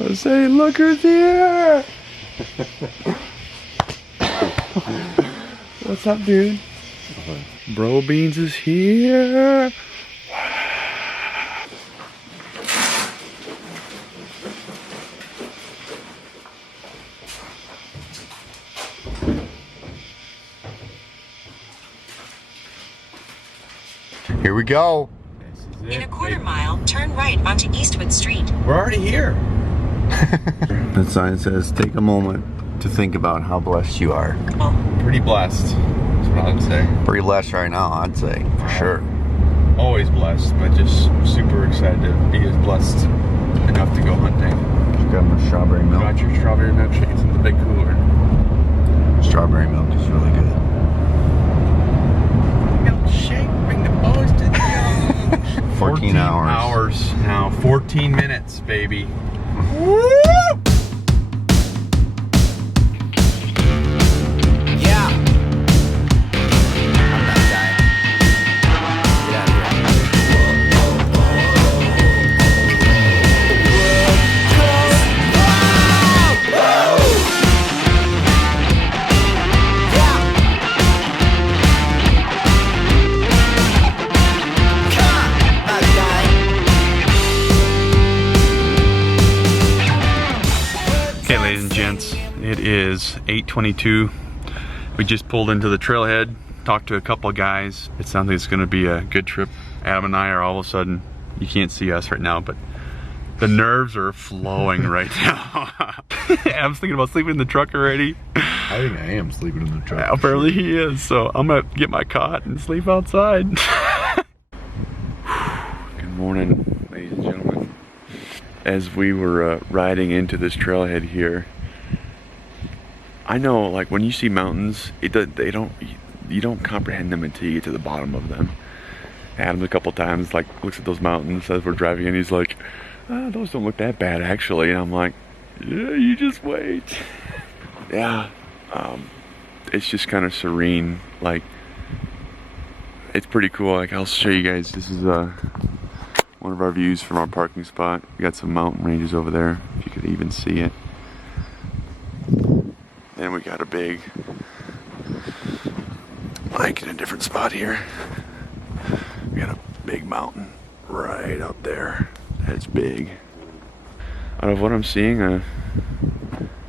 I say, look who's here! What's up, dude? Bro Beans is here! Here we go. In a quarter mile, turn right onto Eastwood Street. We're already here. The sign says, take a moment to think about how blessed you are. Pretty blessed, that's what I'd say. Pretty blessed right now, I'd say, for sure. Always blessed, but just super excited to be as blessed enough to go hunting. Just got my strawberry milk. Got your strawberry milkshake, it's in the big cooler. Strawberry milk is really good. Milkshake, bring the boys to the 14 hours. hours now, 14 minutes, baby. Woo! Yeah. I'm not dying. Get out of Okay, ladies and gents, it is 8:22. We just pulled into the trailhead, talked to a couple of guys. It sounds like it's gonna be a good trip. Adam and I are all of a sudden, you can't see us right now, but the nerves are flowing right now. Adam's thinking about sleeping in the truck already. I think I am sleeping in the truck. Apparently he is, so I'm gonna get my cot and sleep outside. Good morning, ladies and gentlemen. As we were riding into this trailhead here, I know, like, when you see mountains, you don't comprehend them until you get to the bottom of them. Adam a couple times like looks at those mountains as we're driving in. He's like, oh, "Those don't look that bad, actually." And I'm like, "Yeah, you just wait." Yeah, it's just kind of serene. Like, it's pretty cool. Like, I'll show you guys. This is one of our views from our parking spot. We got some mountain ranges over there, if you could even see it. Then we got a big, like, in a different spot here. We got a big mountain right up there. That's big. Out of what I'm seeing, I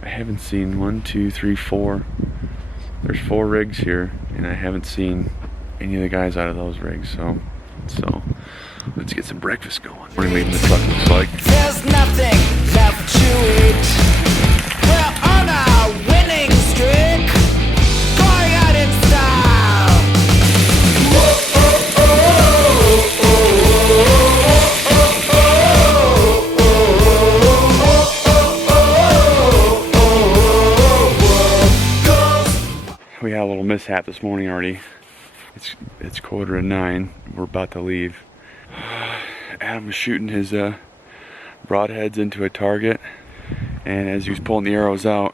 haven't seen 1, 2, 3, 4. There's 4 rigs here, and I haven't seen any of the guys out of those rigs. So let's get some breakfast going. We're leaving the truck, looks like. There's nothing left to eat. We're on our winning streak. Going out in style. We had a little mishap this morning already. It's 8:45. We're about to leave. Adam was shooting his broadheads into a target, and as he was pulling the arrows out,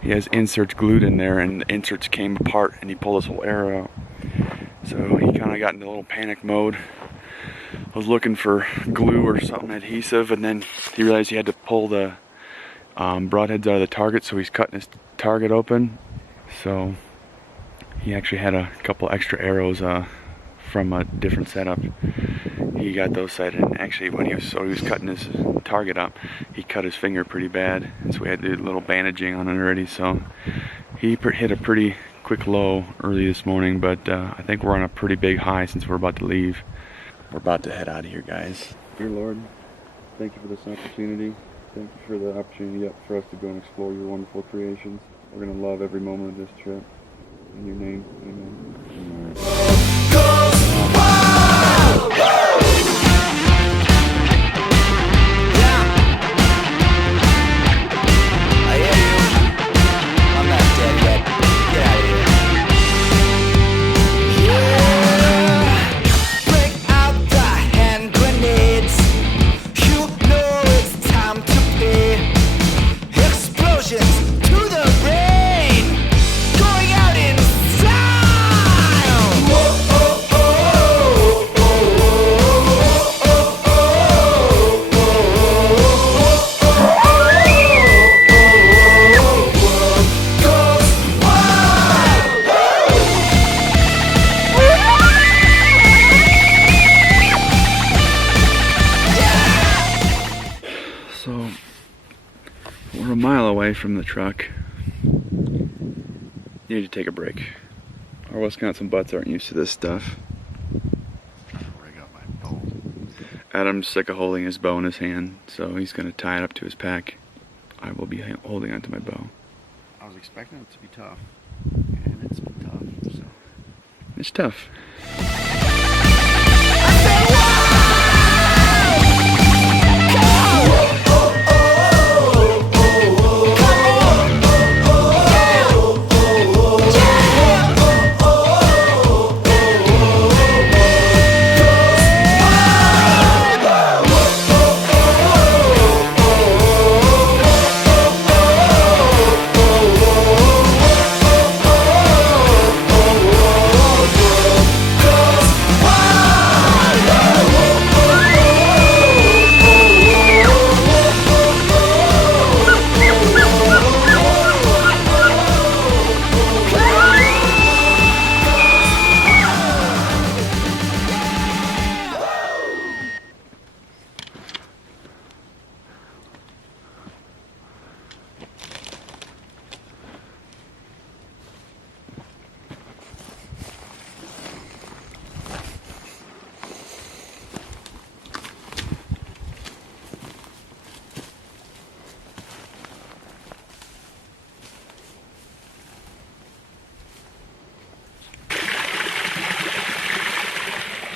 he has inserts glued in there, and the inserts came apart, and he pulled his whole arrow out. So he kind of got into a little panic mode. Was looking for glue or something adhesive, and then he realized he had to pull the broadheads out of the target, so he's cutting his target open. So he actually had a couple extra arrows from a different setup. He got those sighted, and actually when he was cutting his target up, he cut his finger pretty bad, and so we had to do a little bandaging on it already. So he hit a pretty quick low early this morning, but I think we're on a pretty big high since we're about to leave. We're about to head out of here, guys. Dear Lord, thank you for this opportunity. Thank you for the opportunity for us to go and explore your wonderful creations. We're going to love every moment of this trip. In your name, amen. To the brain, going out in style. away from the truck. You need to take a break. Our Wisconsin butts aren't used to this stuff. Rig up my bow. Adam's sick of holding his bow in his hand, so he's gonna tie it up to his pack. I will be holding onto my bow. I was expecting it to be tough, and it's been tough, so. It's tough.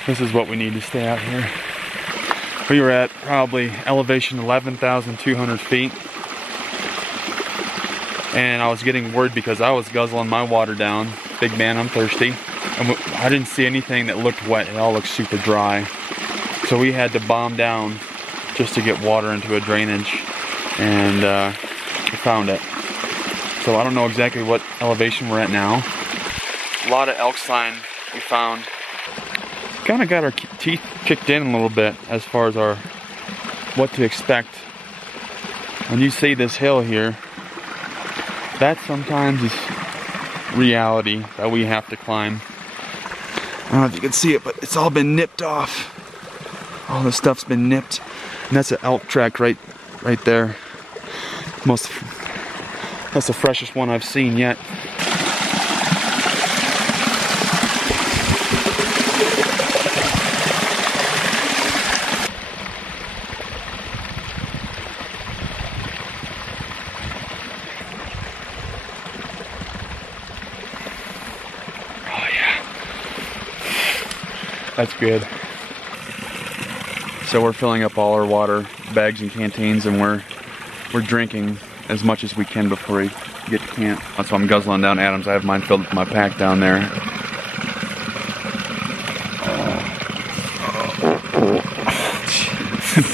This is what we need to stay out here. We were at probably elevation 11,200 feet. And I was getting worried because I was guzzling my water down. Big man, I'm thirsty. And I didn't see anything that looked wet. It all looked super dry. So we had to bomb down just to get water into a drainage. And we found it. So I don't know exactly what elevation we're at now. A lot of elk sign we found. Kind of got our teeth kicked in a little bit as far as our what to expect. When you see this hill here, that sometimes is reality that we have to climb. I don't know if you can see it, but it's all been nipped off. All this stuff's been nipped, and that's an elk track right there. That's the freshest one I've seen yet. That's good. So we're filling up all our water bags and canteens, and we're drinking as much as we can before we get to camp. That's why I'm guzzling down Adam's. I have mine filled with my pack down there.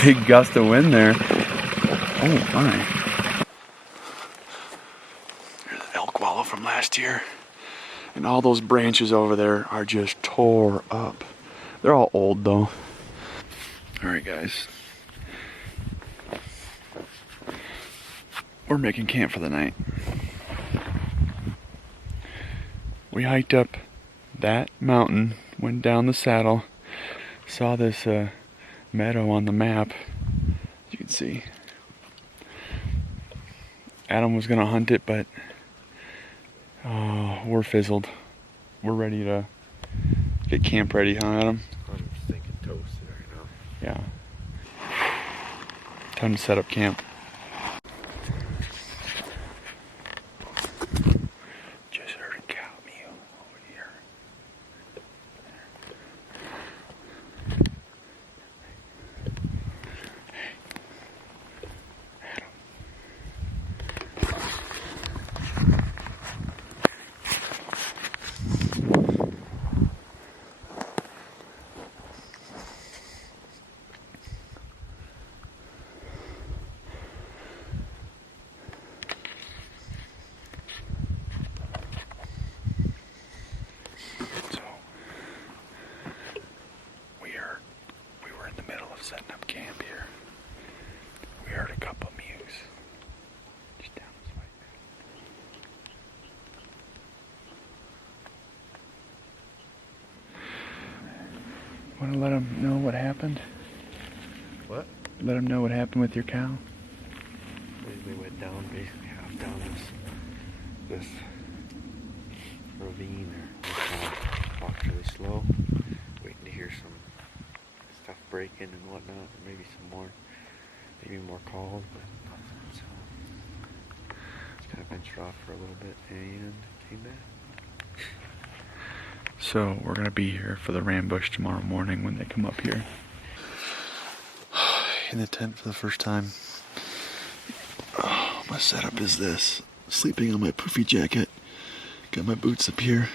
Big gust of wind there. Oh my. There's the elk wallow from last year. And all those branches over there are just tore up. They're all old though. Alright guys. We're making camp for the night. We hiked up that mountain, went down the saddle, saw this meadow on the map, as you can see. Adam was gonna hunt it, but we're fizzled. We're ready to get camp ready, huh, Adam? I'm thinking toasted right now. Yeah. Time to set up camp. Just heard a cow mew over here. Setting up camp here. We heard a couple of mews just down this way. Want to let them know what happened? What? Let them know what happened with your cow? We went down basically half walk down this ravine, or just walk really slow, waiting to hear some stuff breaking and whatnot, or maybe maybe more calls, but nothing. So just kind of ventured off for a little bit and came back. So we're gonna be here for the rambush tomorrow morning when they come up here. In the tent for the first time. Oh, my setup is this. Sleeping on my puffy jacket. Got my boots up here.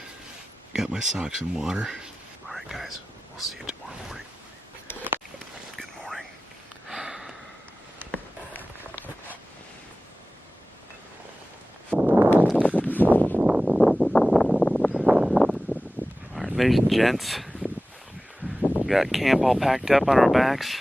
Got my socks and water. Alright guys, we'll see you tomorrow morning. Good morning. Alright, ladies and gents. We got camp all packed up on our backs.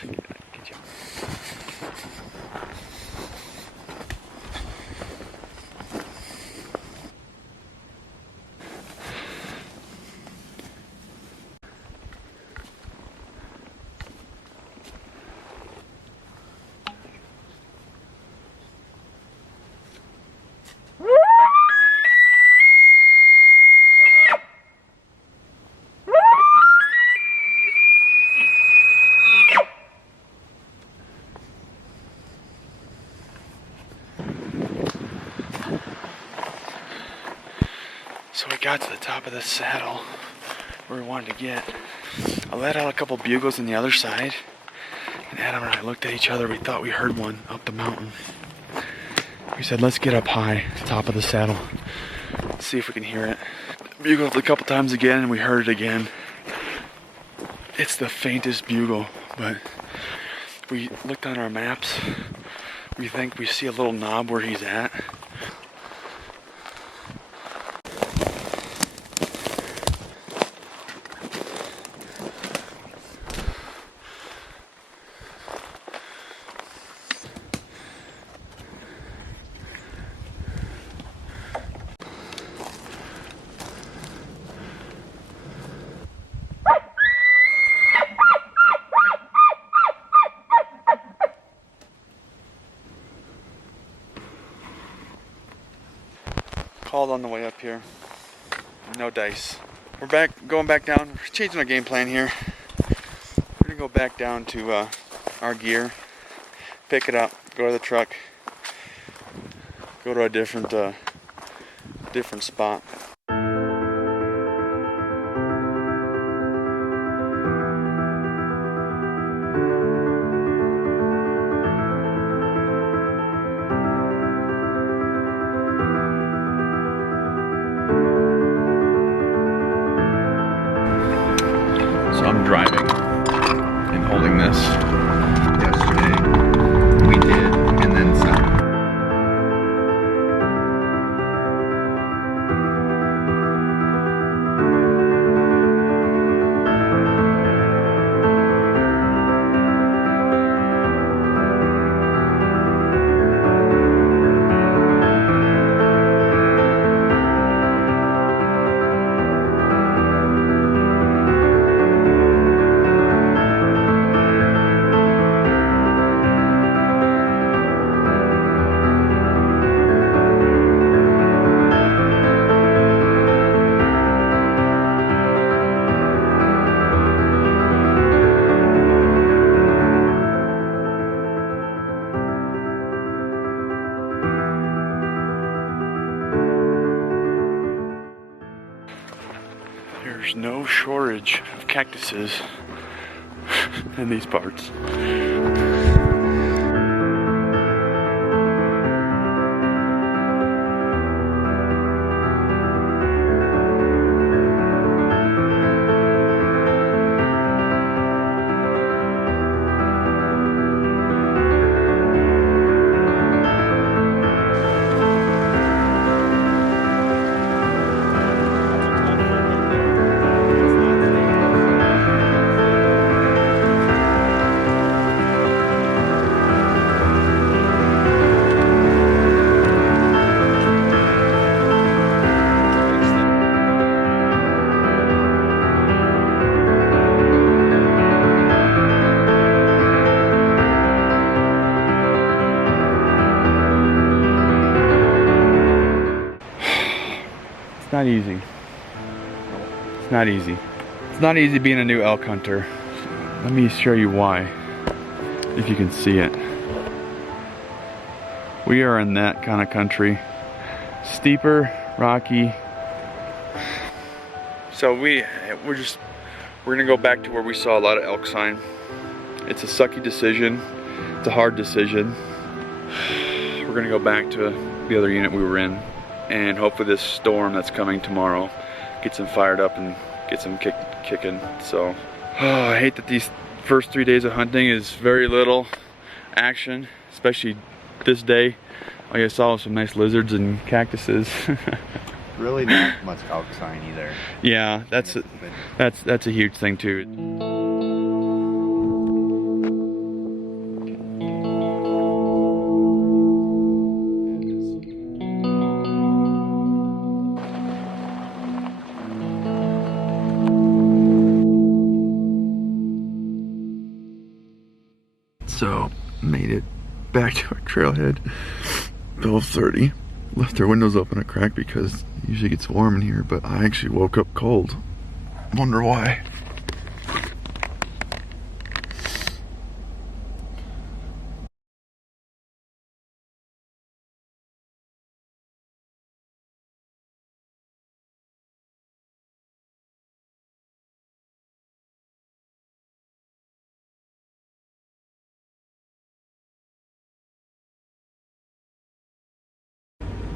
So we got to the top of the saddle where we wanted to get. I let out a couple bugles on the other side, and Adam and I looked at each other. We thought we heard one up the mountain. We said, let's get up high, top of the saddle, see if we can hear it. Bugled a couple times again, and we heard it again. It's the faintest bugle, but we looked on our maps. We think we see a little knob where he's at. Called on the way up here. No dice. We're going back down. We're changing our game plan here. We're gonna go back down to our gear, pick it up, go to the truck, go to a different spot. I'm driving and holding this. Yesterday, we did, and then some. There's no shortage of cactuses in these parts. not easy. It's not easy. It's not easy being a new elk hunter. Let me show you why, if you can see it. We are in that kind of country. Steeper, rocky. So we're gonna go back to where we saw a lot of elk sign. It's a sucky decision. It's a hard decision. We're gonna go back to the other unit we were in, and hopefully this storm that's coming tomorrow gets them fired up and gets them kicking. So, I hate that these first 3 days of hunting is very little action, especially this day. All I saw was some nice lizards and cactuses. Really not much elk sign either. Yeah, that's a huge thing too. So, made it back to our trailhead, 12:30. Left our windows open a crack because it usually gets warm in here, but I actually woke up cold. Wonder why.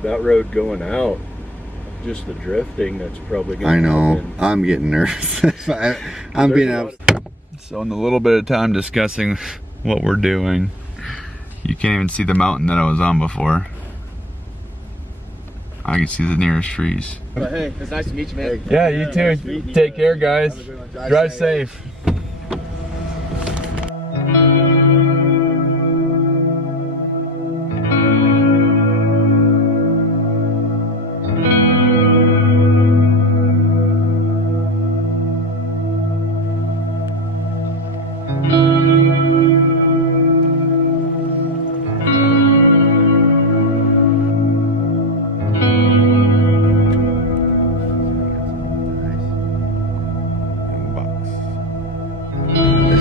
That road going out, just the drifting, that's probably going to I know. happen. I'm getting nervous. I'm being up. So in the little bit of time discussing what we're doing, you can't even see the mountain that I was on before. I can see the nearest trees. But hey, it's nice to meet you, man. Yeah, you too. Take care, guys. Drive safe.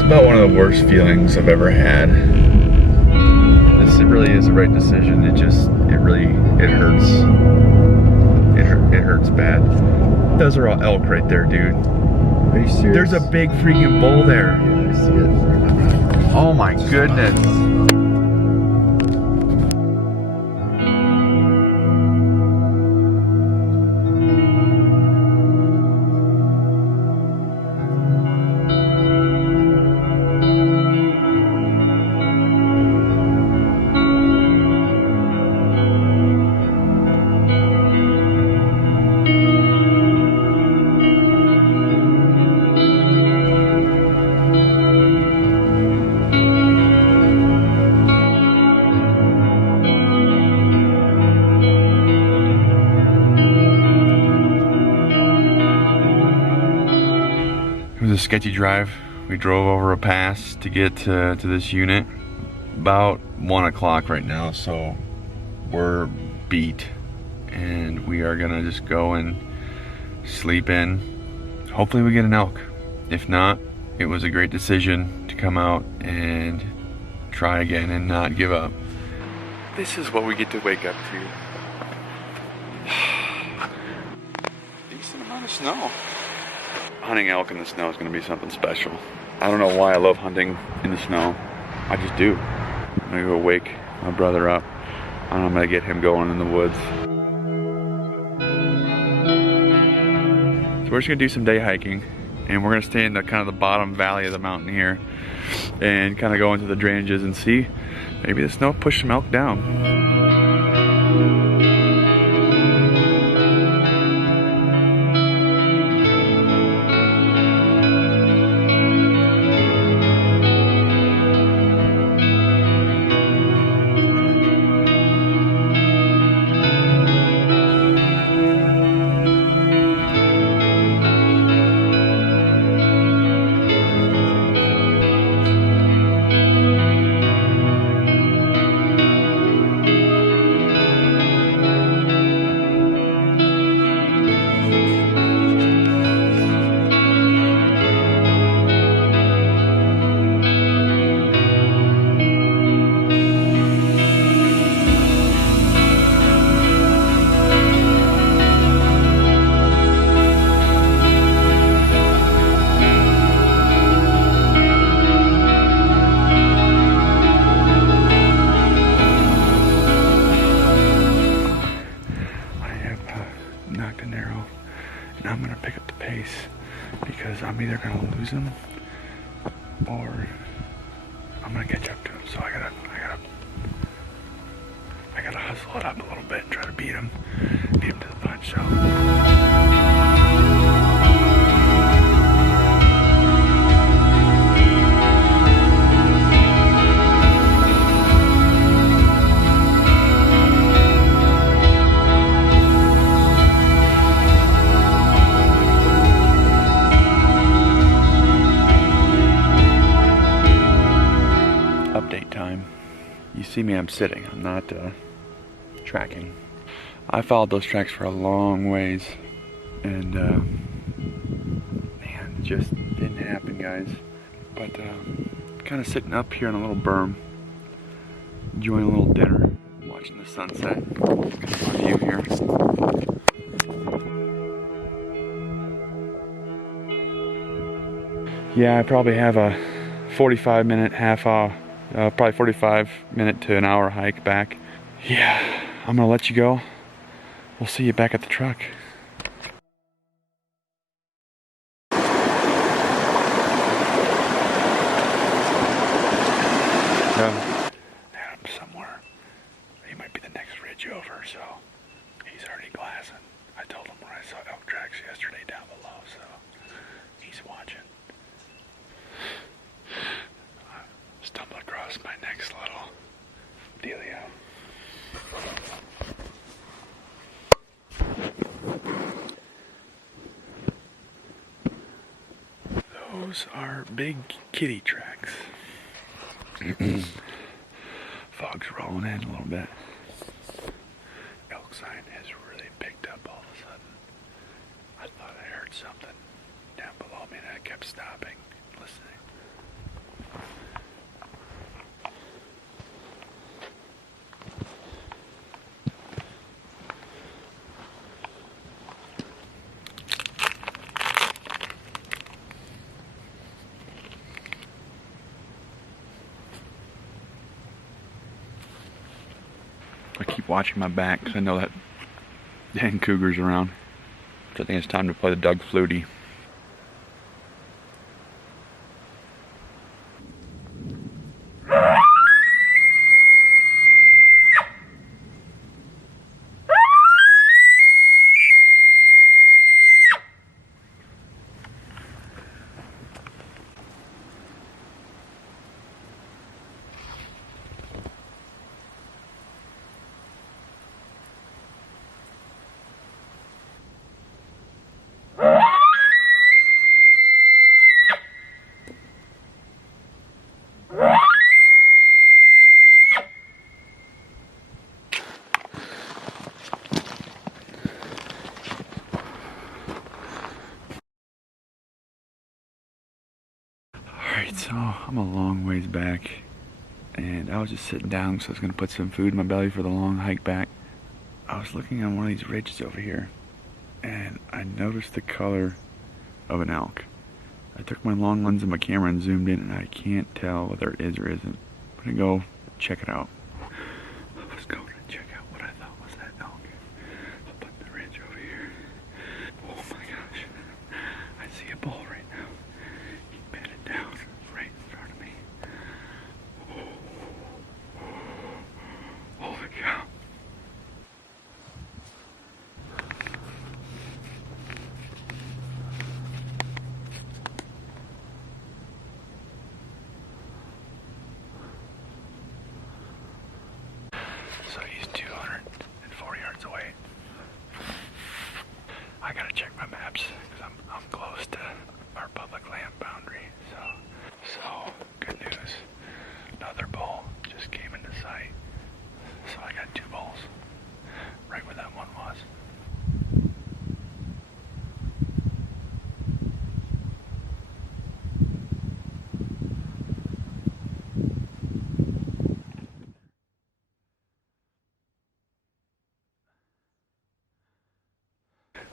About one of the worst feelings I've ever had. This really is the right decision. It hurts. It hurts bad. Those are all elk right there, dude. Are you serious? There's a big freaking bull there. Yeah, I see it. Oh my goodness. It was a sketchy drive. We drove over a pass to get to this unit. About 1 o'clock right now, so we're beat. And we are gonna just go and sleep in. Hopefully we get an elk. If not, it was a great decision to come out and try again and not give up. This is what we get to wake up to. Decent amount of snow. Hunting elk in the snow is going to be something special. I don't know why I love hunting in the snow. I just do. I'm going to go wake my brother up. I'm going to get him going in the woods. So we're just going to do some day hiking, and we're going to stay in the kind of the bottom valley of the mountain here and kind of go into the drainages and see maybe the snow push some elk down. him, or I'm gonna catch up to him. So I gotta hustle it up a little bit and try to beat him to the punch. So. Update time. You see me, I'm sitting. I'm not tracking. I followed those tracks for a long ways, and man, it just didn't happen, guys. But kind of sitting up here on a little berm, enjoying a little dinner, watching the sunset. Got a fun view here. Yeah, I probably have a 45-minute probably 45-minute to an hour hike back. Yeah, I'm gonna let you go. We'll see you back at the truck. Adam's somewhere. He might be the next ridge over, so he's already glassing. I told him when I saw elk tracks yesterday down below, so he's watching. Stumbled across my next little dealio. Those are big kitty tracks. Fog's rolling in a little bit. Elk sign has really picked up all of a sudden. I thought I heard something down below me and I kept stopping, listening. I keep watching my back because I know that dang cougar's around. So I think it's time to play the Doug Flutie. So I'm a long ways back, and I was just sitting down because I was going to put some food in my belly for the long hike back. I was looking on one of these ridges over here, and I noticed the color of an elk. I took my long lens of my camera and zoomed in, and I can't tell whether it is or isn't. I'm going to go check it out. I was going to check out what I thought was that elk up on the ridge over here. Oh my gosh, I see a bull right now. He bedded down right in front of me. Holy cow. So he's 204 yards away. I gotta check my maps because I'm close to our public land boundary. So good news. Another bull just came into sight. So I got two bulls right where that one was.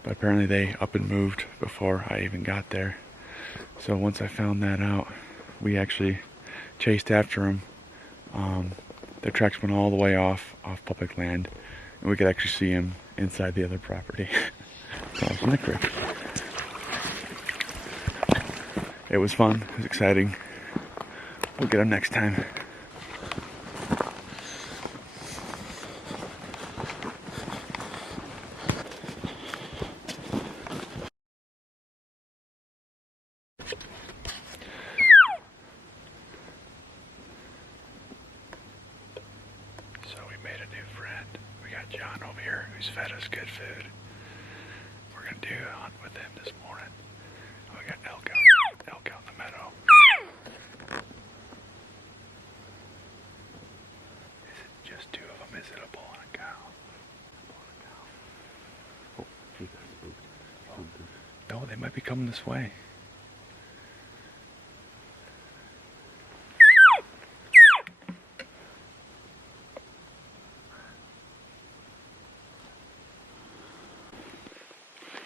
But apparently they up and moved before I even got there. So once I found that out, we actually chased after them. Their tracks went all the way off public land, and we could actually see them inside the other property. So it was in the creek. It was fun. It was exciting. We'll get them next time. So we made a new friend. We got John over here who's fed us good food. We're gonna do a hunt with him this morning. We got elk out in the meadow. Is it just two of them? Is it a bull and a cow? Oh, he got spooked. Something. No, they might be coming this way.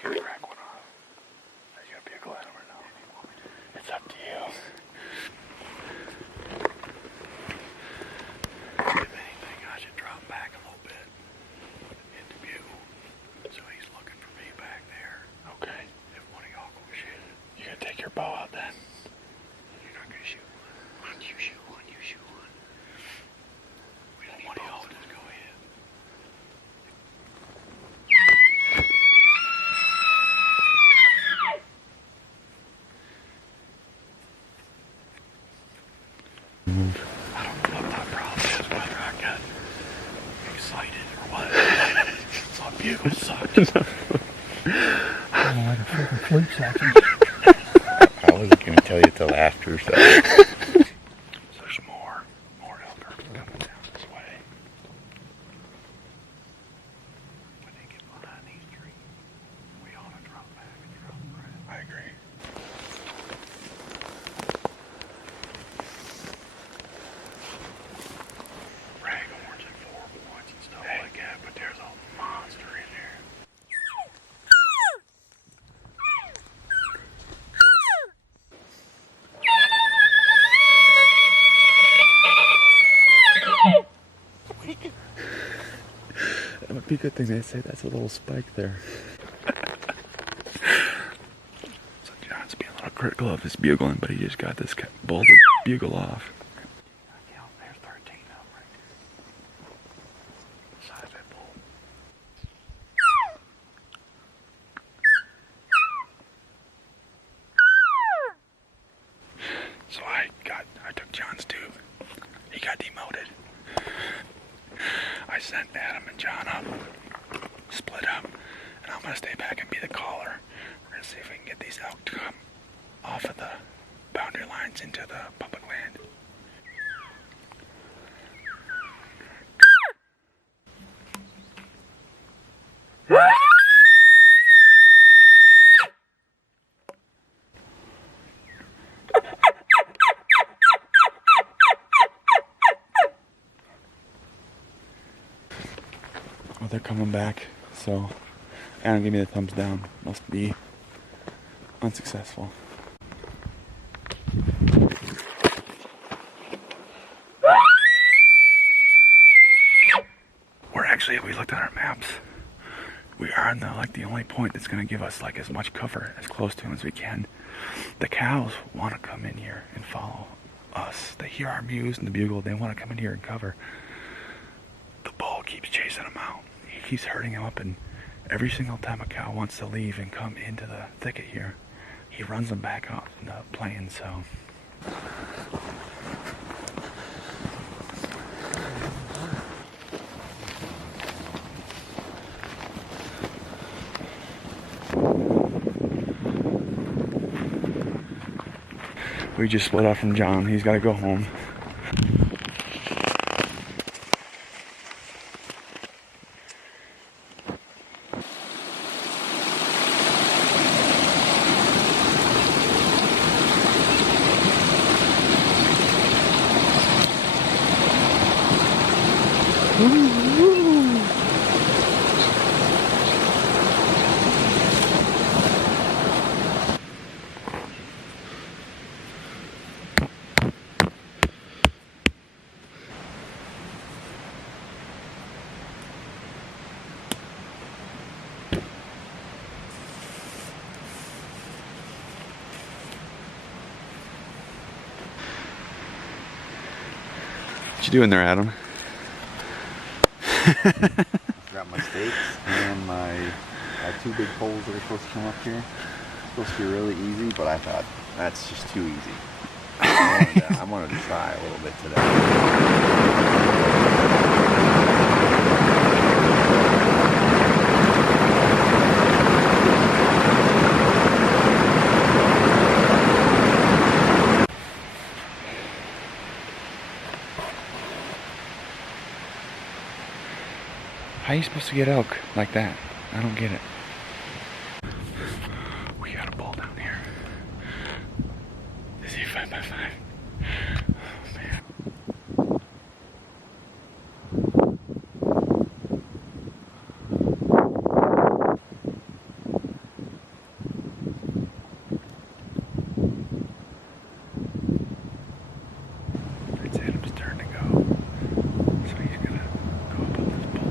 You can crack one off. Are you gonna bugle at him or no? It's up to you. If anything, I should drop back a little bit into bugle. So he's looking for me back there. Okay. If one of y'all go shoot it. You gonna take your bow out then? You're not gonna shoot one. Why don't you shoot one? You shoot one. We don't want y'all to just go ahead. I don't know what that problem is, whether I got excited or what. My bugle sucked. I wasn't going to tell you till after, so. There's more elk are coming down this way. When they get behind these trees, we ought to drop back and drop right. I agree. Raghorns and 4-points and stuff like that, but there's a monster in there. That would be a good thing. They say that's a little spike there. So John's being a little critical of his bugling, but he just got this bull to bugle off. Yeah, there's 13 of them right there. The side of that bull. So I took John's tube. He got demoted. I sent Adam and John up, split up, and I'm gonna stay back and be the caller. We're gonna see if we can get these elk to come off of the boundary lines into the public land. Well, they're coming back, so Adam gave me the thumbs down. Must be unsuccessful. We're actually, if we looked at our maps, we are in the only point that's going to give us as much cover as close to him as we can. The cows want to come in here and follow us. They hear our mews and the bugle. They want to come in here and cover. The bull keeps chasing them out. He keeps herding them up, and every single time a cow wants to leave and come into the thicket here, he runs them back out in the plain. So we just split off from John. He's got to go home. you doing there, Adam? Got my stakes and my two big poles that are supposed to come up here. It's supposed to be really easy, but I thought that's just too easy. I wanted to try a little bit today. How are you supposed to get elk like that? I don't get it. We got a bull down here. Is he 5x5? Oh man. It's Adam's turn to go. So he's gonna go up on this bull.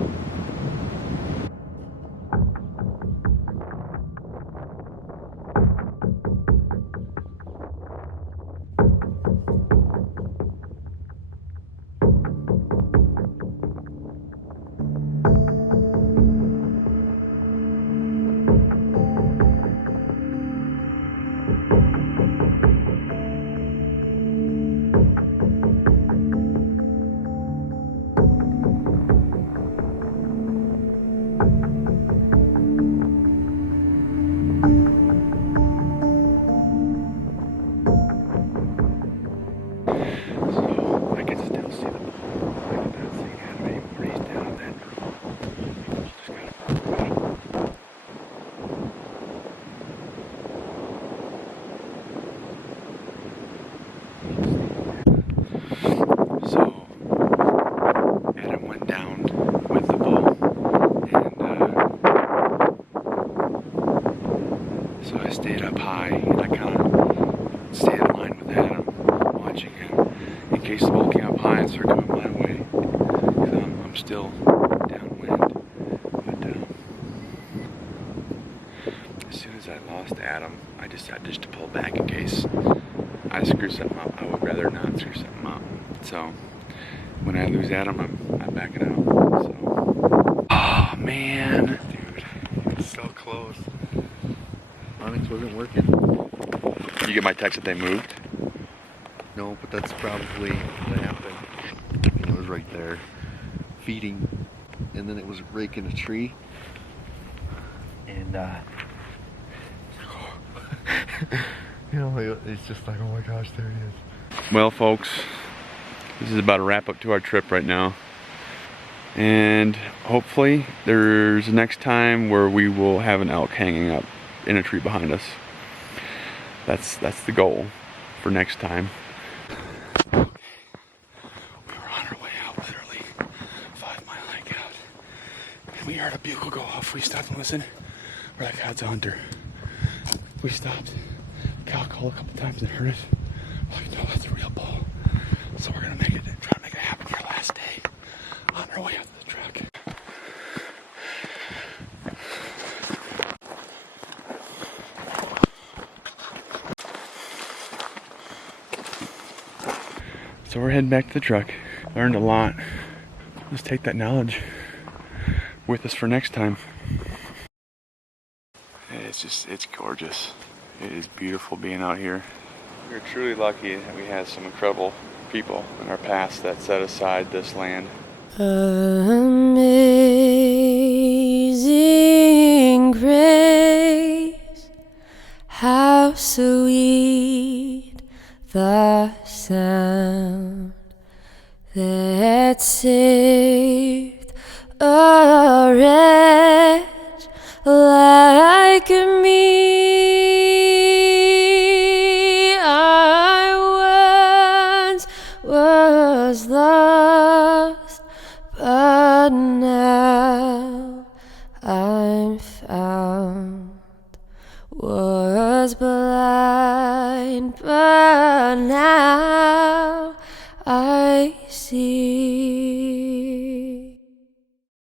Still downwind, but as soon as I lost Adam, I decided just to pull back in case I screw something up. I would rather not screw something up. So when I lose Adam, I'm backing out. So, oh man, Dude, it's so close. Onyx wasn't working. You get my text that they moved? No, but that's probably what happened. It was right there. Feeding, and then it was raking a tree, and you know, it's just like, oh my gosh, there it is. Well, folks, this is about a wrap up to our trip right now, and hopefully there's a next time where we will have an elk hanging up in a tree behind us. That's the goal for next time. We heard a bugle go off. We stopped and listened. We're like, God's a hunter. We stopped. Cal called a couple times and heard it. We're like, no, that's a real bull. So we're gonna try to make it happen for last day on our way out to the truck. So we're heading back to the truck. Learned a lot. Let's take that knowledge with us for next time. It's gorgeous. It is beautiful being out here. We're truly lucky that we have some incredible people in our past that set aside this land. Amazing grace, how sweet the sound that saved a wretch like me. I once was lost, but now I'm found. Was blind, but now I see.